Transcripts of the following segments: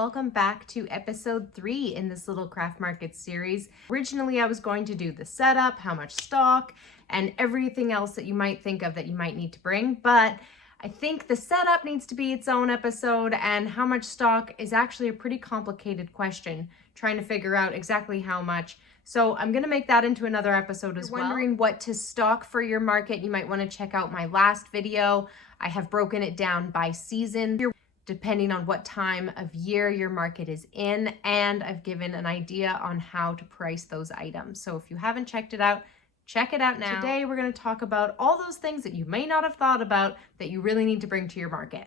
welcome back to episode 3 in this little craft market series. Originally, I was going to do the setup, how much stock, and everything else that you might think of that you might need to bring, but I think the setup needs to be its own episode, and how much stock is actually a pretty complicated question, trying to figure out exactly how much. So I'm going to make that into another episode as well. If you're wondering what to stock for your market, you might want to check out my last video. I have broken it down by season, depending on what time of year your market is in, and I've given an idea on how to price those items. So if you haven't checked it out, check it out now. Today we're going to talk about all those things that you may not have thought about that you really need to bring to your market.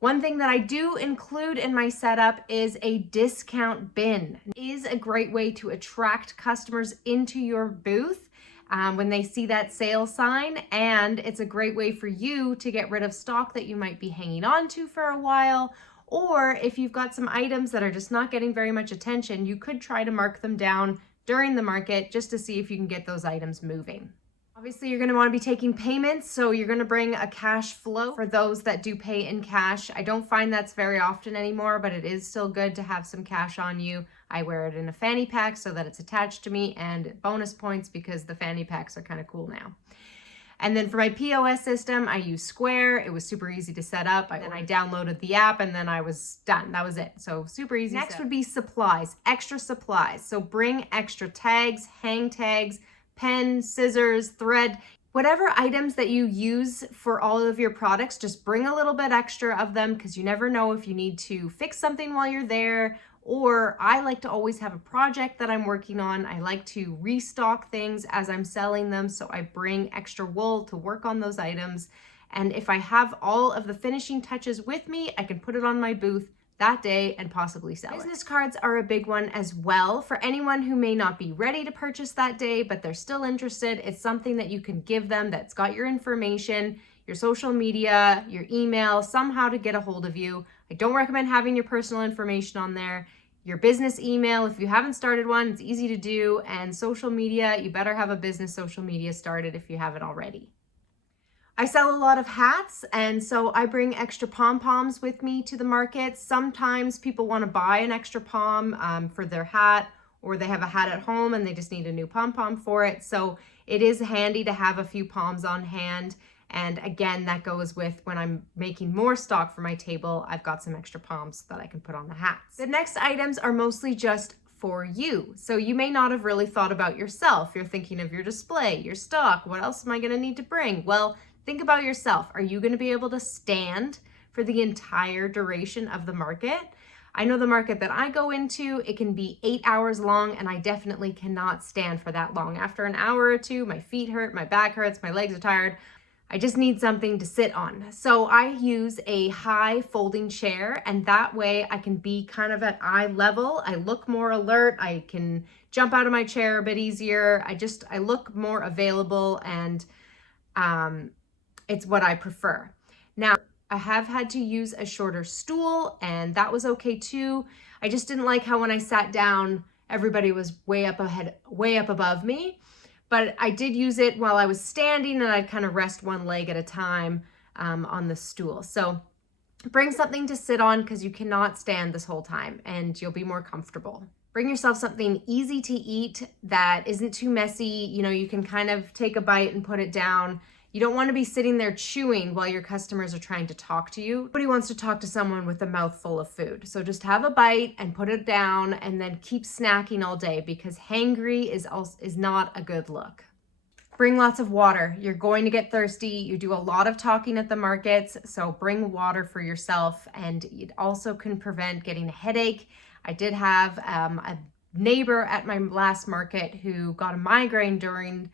One thing that I do include in my setup is a discount bin. It is a great way to attract customers into your booth when they see that sale sign, and it's a great way for you to get rid of stock that you might be hanging on to for a while, or if you've got some items that are just not getting very much attention, you could try to mark them down during the market just to see if you can get those items moving. Obviously, you're going to want to be taking payments, so you're going to bring a cash flow for those that do pay in cash. I don't find that's very often anymore, but it is still good to have some cash on you. I wear it in a fanny pack so that it's attached to me, and bonus points because the fanny packs are kind of cool now. And then for my POS system, I use Square. It was super easy to set up. Then I downloaded the app and then I was done. That was it. So super easy. Next would be supplies, extra supplies. So bring extra tags, hang tags, pen, scissors, thread, whatever items that you use for all of your products, just bring a little bit extra of them because you never know if you need to fix something while you're there. Or I like to always have a project that I'm working on. I like to restock things as I'm selling them, so I bring extra wool to work on those items. And if I have all of the finishing touches with me, I can put it on my booth that day and possibly sell it. Business cards are a big one as well. For anyone who may not be ready to purchase that day, but they're still interested, it's something that you can give them that's got your information, your social media, your email, somehow to get a hold of you. I don't recommend having your personal information on there. Your business email, if you haven't started one, it's easy to do. And social media, you better have a business social media started if you haven't already. I sell a lot of hats, and so I bring extra pom-poms with me to the market. Sometimes people want to buy an extra pom for their hat, or they have a hat at home and they just need a new pom-pom for it. So it is handy to have a few poms on hand. And again, that goes with when I'm making more stock for my table, I've got some extra poms that I can put on the hats. The next items are mostly just for you. So you may not have really thought about yourself. You're thinking of your display, your stock, what else am I gonna need to bring? Well, think about yourself. Are you gonna be able to stand for the entire duration of the market? I know the market that I go into, it can be 8 hours long, and I definitely cannot stand for that long. After an hour or two, my feet hurt, my back hurts, my legs are tired. I just need something to sit on. So I use a high folding chair, and that way I can be kind of at eye level. I look more alert. I can jump out of my chair a bit easier. I look more available, and it's what I prefer. Now, I have had to use a shorter stool, and that was okay too. I just didn't like how when I sat down, everybody was way up above me. But I did use it while I was standing, and I'd kind of rest one leg at a time on the stool. So bring something to sit on because you cannot stand this whole time, and you'll be more comfortable. Bring yourself something easy to eat that isn't too messy. You know, you can kind of take a bite and put it down. You don't want to be sitting there chewing while your customers are trying to talk to you. Nobody wants to talk to someone with a mouthful of food. So just have a bite and put it down, and then keep snacking all day because hangry is not a good look. Bring lots of water. You're going to get thirsty. You do a lot of talking at the markets, so bring water for yourself, and it also can prevent getting a headache. I did have a neighbor at my last market who got a migraine during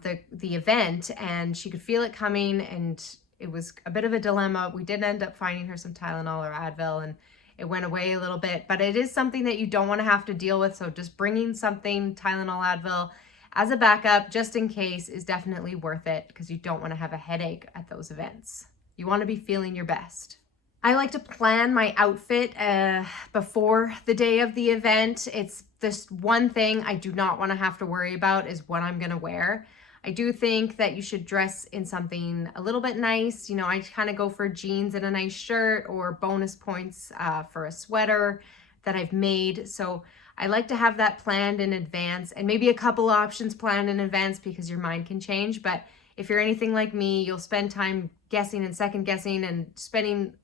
the event, and she could feel it coming, and it was a bit of a dilemma. We did end up finding her some Tylenol or Advil, and it went away a little bit, but it is something that you don't want to have to deal with. So just bringing something, Tylenol, Advil, as a backup, just in case, is definitely worth it because you don't want to have a headache at those events. You want to be feeling your best. I like to plan my outfit before the day of the event. It's this one thing I do not want to have to worry about is what I'm going to wear. I do think that you should dress in something a little bit nice. You know, I kind of go for jeans and a nice shirt, or bonus points for a sweater that I've made. So I like to have that planned in advance, and maybe a couple options planned in advance, because your mind can change. But if you're anything like me, you'll spend time guessing and second guessing and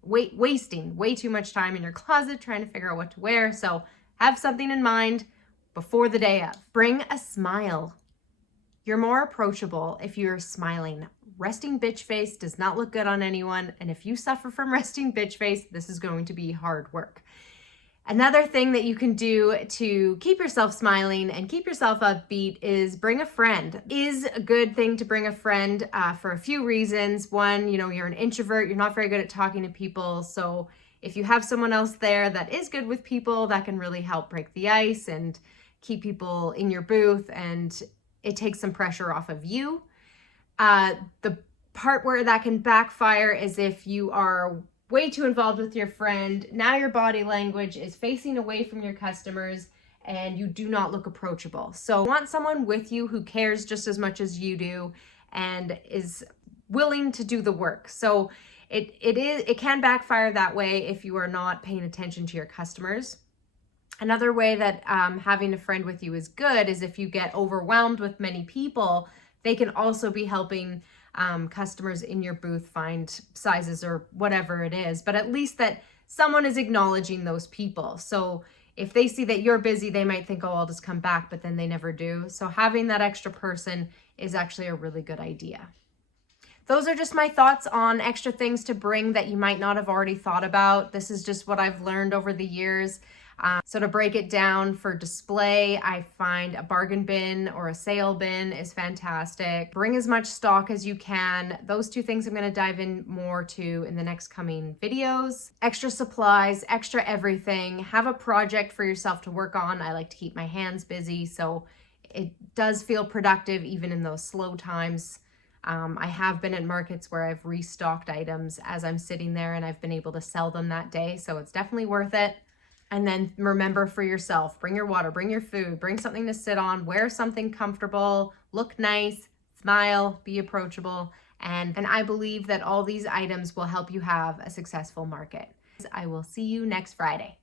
wasting way too much time in your closet trying to figure out what to wear. So have something in mind before the day of. Bring a smile. You're more approachable if you're smiling. Resting bitch face does not look good on anyone, and if you suffer from resting bitch face, this is going to be hard work. Another thing that you can do to keep yourself smiling and keep yourself upbeat is bring a friend. It is a good thing to bring a friend for a few reasons. One, you know, you're an introvert, you're not very good at talking to people, so if you have someone else there that is good with people, that can really help break the ice and keep people in your booth, and it takes some pressure off of you. The part where that can backfire is if you are way too involved with your friend. Now your body language is facing away from your customers and you do not look approachable. So you want someone with you who cares just as much as you do and is willing to do the work. So it can backfire that way if you are not paying attention to your customers. Another way that having a friend with you is good is if you get overwhelmed with many people, they can also be helping customers in your booth find sizes or whatever it is, but at least that someone is acknowledging those people. So if they see that you're busy, they might think, oh, I'll just come back, but then they never do. So having that extra person is actually a really good idea. Those are just my thoughts on extra things to bring that you might not have already thought about. This is just what I've learned over the years. So to break it down for display, I find a bargain bin or a sale bin is fantastic. Bring as much stock as you can. Those two things I'm going to dive in more to in the next coming videos. Extra supplies, extra everything. Have a project for yourself to work on. I like to keep my hands busy, so it does feel productive even in those slow times. I have been at markets where I've restocked items as I'm sitting there and I've been able to sell them that day, so it's definitely worth it. And then remember for yourself, bring your water, bring your food, bring something to sit on, wear something comfortable, look nice, smile, be approachable. And I believe that all these items will help you have a successful market. I will see you next Friday.